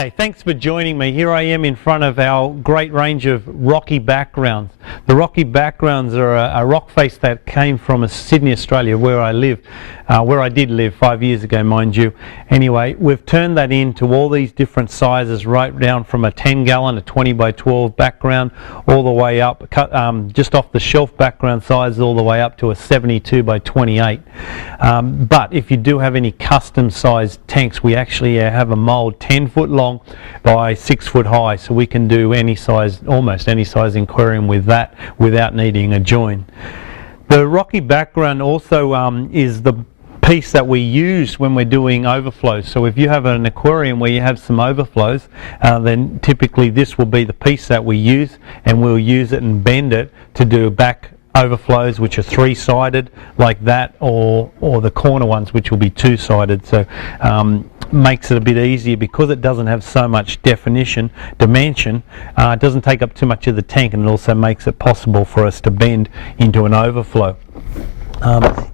Okay, thanks for joining me. Here I am in front of our great range of rocky backgrounds. The rocky backgrounds are a rock face that came from Sydney, Australia, where I live, where I did live 5 years ago, mind you. Anyway, we've turned that into all these different sizes, right down from a 10 gallon, a 20 by 12 background, all the way up, just off the shelf background size, all the way up to a 72 by 28. But if you do have any custom sized tanks, we actually have a mold 10 foot long by 6 foot high, so we can do any size, almost any size aquarium with that without needing a join. The rocky background also is the piece that we use when we're doing overflows. So if you have an aquarium where you have some overflows, then typically this will be the piece that we use, and we'll use it and bend it to do back overflows, which are three-sided like that, or the corner ones, which will be two-sided. So makes it a bit easier because it doesn't have so much dimension. It doesn't take up too much of the tank, and it also makes it possible for us to bend into an overflow.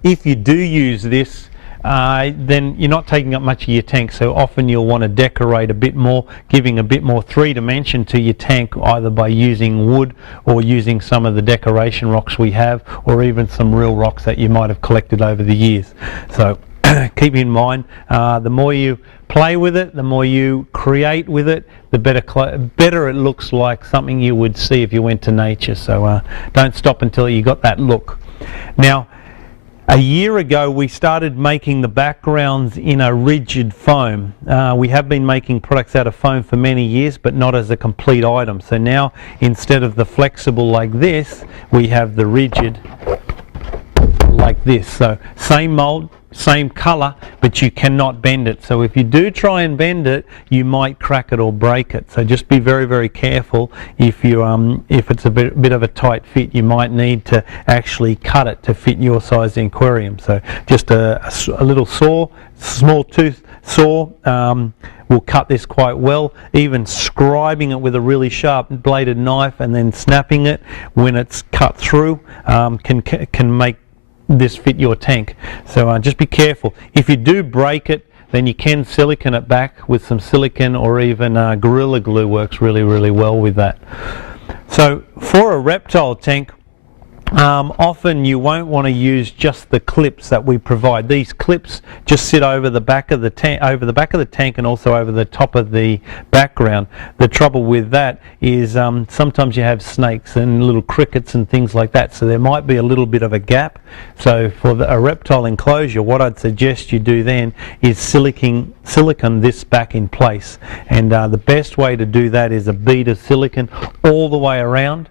If you do use this, then you're not taking up much of your tank, so often you'll want to decorate a bit more, giving a bit more three-dimension to your tank, either by using wood or using some of the decoration rocks we have, or even some real rocks that you might have collected over the years. So keep in mind, the more you play with it, the more you create with it, the better it looks like something you would see if you went to nature. So don't stop until you got that look. Now, a year ago we started making the backgrounds in a rigid foam. We have been making products out of foam for many years, but not as a complete item. So now, instead of the flexible like this, we have the rigid like this. So same mold, same color, but you cannot bend it. So if you do try and bend it, you might crack it or break it. So just be very, very careful. If it's a bit of a tight fit, you might need to actually cut it to fit your size aquarium. So just a little saw, small tooth saw, will cut this quite well. Even scribing it with a really sharp bladed knife and then snapping it when it's cut through can make this fit your tank. So just be careful. If you do break it, then you can silicone it back with some silicone, or even Gorilla Glue works really, really well with that. So for a reptile tank, often you won't want to use just the clips that we provide. These clips just sit over the back of the tank, and also over the top of the background. The trouble with that is sometimes you have snakes and little crickets and things like that, so there might be a little bit of a gap. So for a reptile enclosure, what I'd suggest you do then is silicone this back in place, and the best way to do that is a bead of silicone all the way around.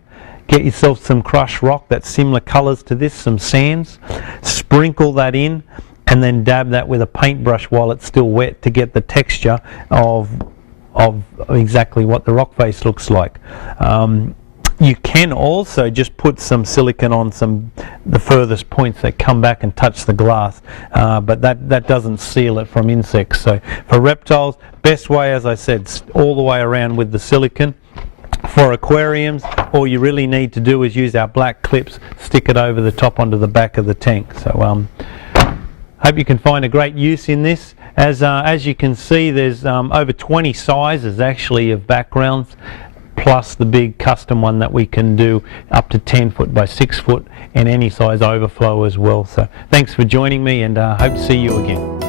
Get yourself some crushed rock that's similar colours to this, some sands, sprinkle that in, and then dab that with a paintbrush while it's still wet to get the texture of exactly what the rock face looks like. You can also just put some silicone on the furthest points that come back and touch the glass, but that doesn't seal it from insects. So for reptiles, best way, as I said, all the way around with the silicone. For aquariums, all you really need to do is use our black clips, stick it over the top onto the back of the tank. So hope you can find a great use in this. As you can see, there's over 20 sizes actually of backgrounds, plus the big custom one that we can do up to 10 foot by 6 foot, and any size overflow as well. So thanks for joining me, and hope to see you again.